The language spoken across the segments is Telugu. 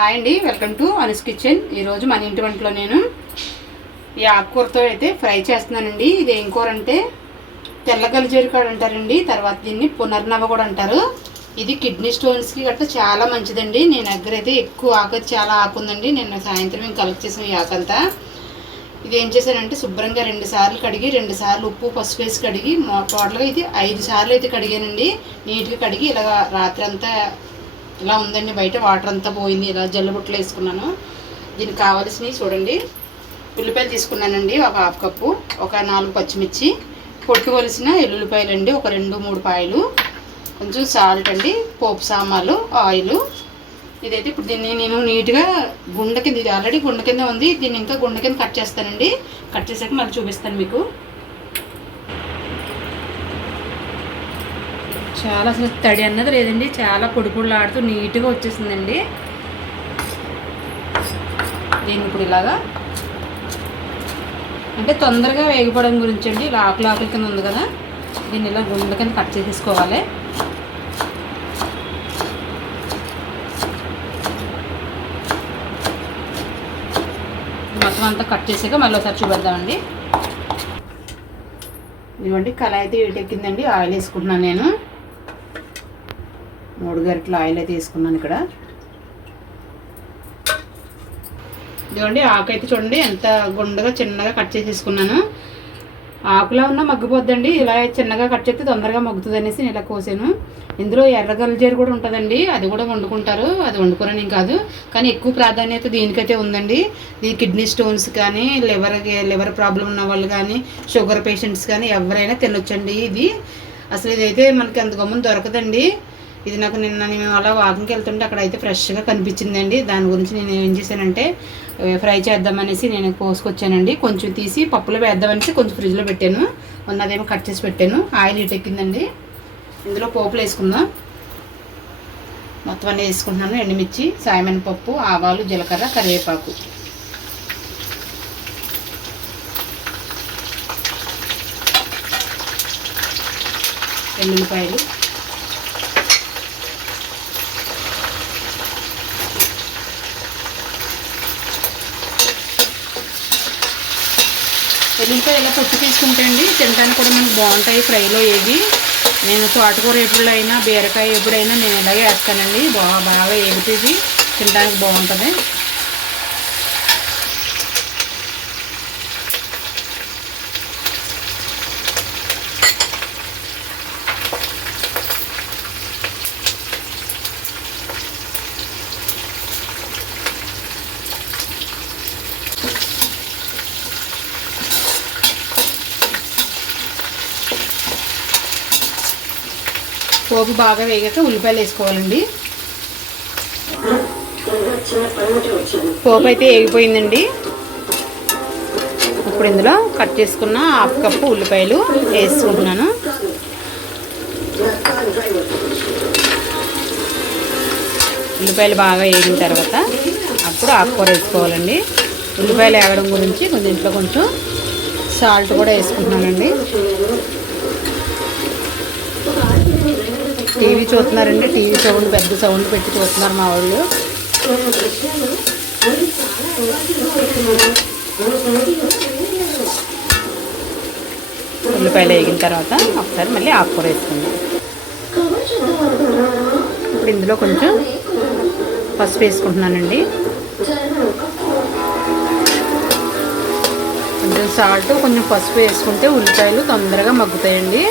హాయ్ అండి, వెల్కమ్ టు అనూస్ కిచెన్. ఈరోజు మన ఇంటి వంటలో నేను ఈ ఆకుకూరతో అయితే ఫ్రై చేస్తున్నానండి. ఇది ఏం కూర అంటే తెల్ల గలిజేరుకాడ అంటారండి. తర్వాత దీన్ని పునర్నవ కూడా అంటారు. ఇది కిడ్నీ స్టోన్స్కి గట్రా చాలా మంచిదండి. నేను దగ్గర అయితే ఎక్కువ ఆకు చాలా ఆకుందండి. నేను సాయంత్రం మేము కలెక్ట్ చేసాం ఈ ఆకంతా. ఇది ఏం చేశానంటే శుభ్రంగా 2 సార్లు కడిగి 2 సార్లు ఉప్పు పసుపు వేసి కడిగి టోటల్గా ఇది 5 సార్లు అయితే కడిగానండి. నీట్గా కడిగి ఇలాగ రాత్రి అంతా ఇలా ఉందండి. బయట వాటర్ అంతా పోయింది. ఇలా జల్లుబుట్టలు వేసుకున్నాను. దీనికి కావాల్సినవి చూడండి. ఉల్లిపాయలు తీసుకున్నానండి, ఒక 1/2 కప్పు, ఒక 4 పచ్చిమిర్చి, పొట్టువలసిన ఎల్లుల్లిపాయలు అండి, ఒక 2-3 పాయలు, కొంచెం సాల్ట్ అండి, పోపు సామాలు, ఆయిల్. ఇదైతే ఇప్పుడు దీన్ని నేను నీట్గా గుండ కింద, ఇది ఆల్రెడీ గుండ కింద ఉంది, దీన్ని ఇంకా గుండ కింద కట్ చేస్తానండి. కట్ చేసాక మళ్ళీ చూపిస్తాను మీకు. చాలా అసలు తడి అన్నది లేదండి, చాలా పొడి పొడిలాడుతూ నీట్గా వచ్చేసిందండి. దీన్ని ఇప్పుడు ఇలాగా అంటే తొందరగా వేగిపోవడం గురించి అండి, ఇలా ఆకుల కింద ఉంది కదా, దీన్ని ఇలా గుండె కింద కట్ చేసేసుకోవాలి. మొత్తం అంతా కట్ చేసాక మళ్ళీ ఒకసారి చూపెడదామండి. ఇదిగోండి కళాయి అయితే వేడెక్కిందండి. ఆయిల్ వేసుకుంటున్నాను నేను. 3 గరిటెల ఆయిల్ అయితే వేసుకున్నాను ఇక్కడ. ఇదిగోండి ఆకు అయితే చూడండి ఎంత గుండగా చిన్నగా కట్ చేసేసుకున్నాను. ఆకులా ఉన్న మగ్గిపోద్దండి, ఇలా చిన్నగా కట్ చేస్తే తొందరగా మగ్గుతుంది అనేసి నేను ఇలా కోసాను. ఇందులో ఎర్ర గల్జేరు కూడా ఉంటుందండి, అది కూడా వండుకుంటారు. అది వండుకోరని కాదు, కానీ ఎక్కువ ప్రాధాన్యత దీనికైతే ఉందండి. ఇది కిడ్నీ స్టోన్స్ కానీ, లివర్ ప్రాబ్లం ఉన్న వాళ్ళు కానీ, షుగర్ పేషెంట్స్ కానీ ఎవరైనా తినొచ్చండి. ఇది అసలు ఇదైతే మనకి అంత గమ్మున దొరకదండి. ఇది నాకు నేను అలా వాకింగ్కి వెళ్తుంటే అక్కడ అయితే ఫ్రెష్గా కనిపించిందండి. దాని గురించి నేను ఏం చేశానంటే ఫ్రై చేద్దామనేసి నేను కోసుకొచ్చానండి. కొంచెం తీసి పప్పులో వేద్దామనేసి కొంచెం ఫ్రిడ్జ్లో పెట్టాను. ఉన్నదేమో కట్ చేసి పెట్టాను. ఆయిల్ ఎక్కిందండి. ఇందులో పోపులు వేసుకుందాం. మొత్తం అన్నీ వేసుకుంటున్నాను. ఎండుమిర్చి, సాయమినపప్పు, ఆవాలు, జీలకర్ర, కరివేపాకు. ఎల్లుల్లిపాయలు, ఎల్లుల్లిపాయ ఇలా పచ్చి తీసుకుంటే అండి తినడానికి కూడా మనకు బాగుంటాయి ఫ్రైలో. ఏవి నేను తోటకూర ఎప్పుడులో అయినా, బీరకాయ ఎప్పుడైనా నేను ఇలాగే వేస్తానండి. బాగా ఏగుతుంది, తినడానికి బాగుంటుంది. పోపు బాగా వేగాక ఉల్లిపాయలు వేసుకోవాలండి. పోపు అయితే వేగిపోయిందండి. ఇప్పుడు ఇందులో కట్ చేసుకున్న 1/2 కప్పు ఉల్లిపాయలు వేసుకుంటున్నాను. ఉల్లిపాయలు బాగా వేగిన తర్వాత అప్పుడు ఆకుకూర వేసుకోవాలండి. ఉల్లిపాయలు వేగడం గురించి ఇంట్లో కొంచెం సాల్ట్ కూడా వేసుకుంటున్నానండి. టీవీ చూస్తున్నారండి, టీవీ సౌండ్ పెద్ద సౌండ్ పెట్టి చూస్తున్నారు మా వాళ్ళు. ఉల్లిపాయలు వేగిన తర్వాత ఒకసారి మళ్ళీ ఆకుకూర వేసుకుందాం. ఇప్పుడు ఇందులో కొంచెం పసుపు వేసుకుంటున్నానండి. కొంచెం సాల్ట్, కొంచెం పసుపు వేసుకుంటే ఉల్లిపాయలు తొందరగా మగ్గుతాయండి.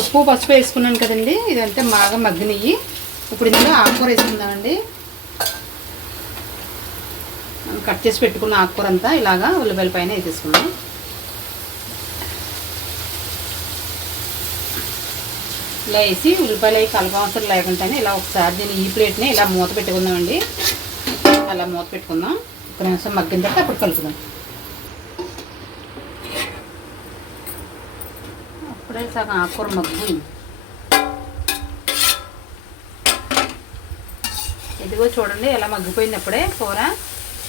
ఉప్పు పసుపు వేసుకున్నాను కదండి, ఇదంతా బాగా మగ్గినయ్యి. ఇప్పుడు ఇందులో ఆకుకూర వేసుకుందామండి. కట్ చేసి పెట్టుకున్న ఆకుకూర అంతా ఇలాగా ఉల్లిపాయల పైన వేసేసుకున్నాం. ఇలా వేసి ఉల్లిపాయలు అవి కలపవసరం లేకుండానే ఇలా ఒకసారి దీన్ని ఈ ప్లేట్ని ఇలా మూత పెట్టుకుందామండి. అలా మూత పెట్టుకుందాం. 1 నిమిషం మగ్గిన తర్వాత అప్పుడు కలుపుదాం. అప్పుడే సగం ఆకుకూర మగ్గు ఇదిగో చూడండి ఎలా మగ్గిపోయింది అప్పుడే కూర.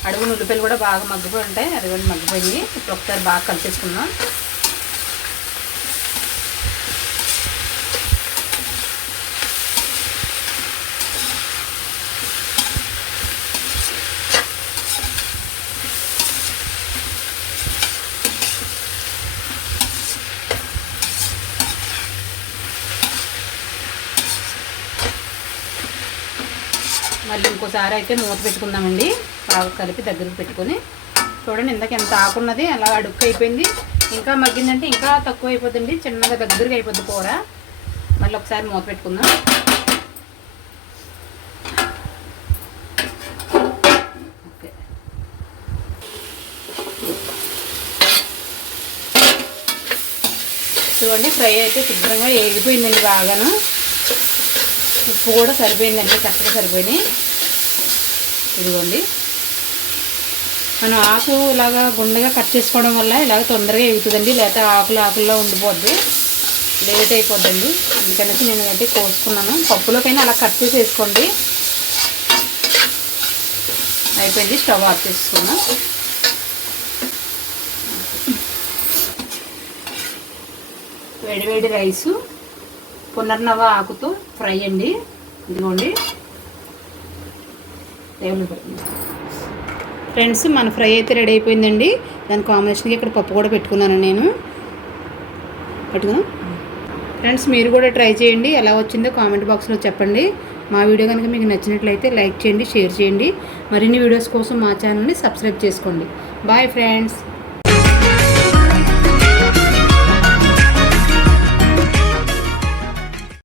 అడుగున ఉల్లిపాయలు కూడా బాగా మగ్గిపోయి ఉంటాయి. అది కూడా మగ్గిపోయింది. ఇప్పుడు ఒకసారి బాగా కలిపేసుకుందాం. మళ్ళీ ఇంకోసారి అయితే మూత పెట్టుకుందామండి. బాగా కలిపి దగ్గరికి పెట్టుకొని చూడండి. ఇందాక ఎంత ఆకున్నది అలా అడుక్కు అయిపోయింది. ఇంకా మగ్గిందంటే ఇంకా తక్కువ అయిపోతుంది. చిన్నగా దగ్గరగా అయిపోద్ది కూర. మళ్ళీ ఒకసారి మూత పెట్టుకుందాం. ఓకే, చూడండి ఫ్రై అయితే శుభ్రంగా ఏగిపోయిందండి. బాగాను ఉప్పు కూడా సరిపోయిందండి, చక్కగా సరిపోయినాయి. ఇదిగోండి, మనం ఆకు ఇలాగా గుండెగా కట్ చేసుకోవడం వల్ల ఇలాగ తొందరగా ఎగుతుందండి. లేకపోతే ఆకుల్లో ఉండిపోద్ది, లేట్ అయిపోద్దండి. అందుకనేసి నేను అయితే కోసుకున్నాను. పప్పులోకైనా అలా కట్ చేసి వేసుకోండి. అయిపోయింది, స్టవ్ ఆఫ్ చేసుకున్నాం. వేడివేడి రైసు పునర్నవ ఆకుతో ఫ్రై అండి. ఇదిగోండి టేబుల్ పెట్టండి. ఫ్రెండ్స్, మన ఫ్రై అయితే రెడీ అయిపోయిందండి. దాని కాంబినేషన్కి ఇక్కడ పప్పు కూడా పెట్టుకున్నాను నేను. ఫ్రెండ్స్, మీరు కూడా ట్రై చేయండి. ఎలా వచ్చిందో కామెంట్ బాక్స్లో చెప్పండి. మా వీడియో కనుక మీకు నచ్చినట్లయితే లైక్ చేయండి, షేర్ చేయండి. మరిన్ని వీడియోస్ కోసం మా ఛానల్ని సబ్స్క్రైబ్ చేసుకోండి. Bye friends.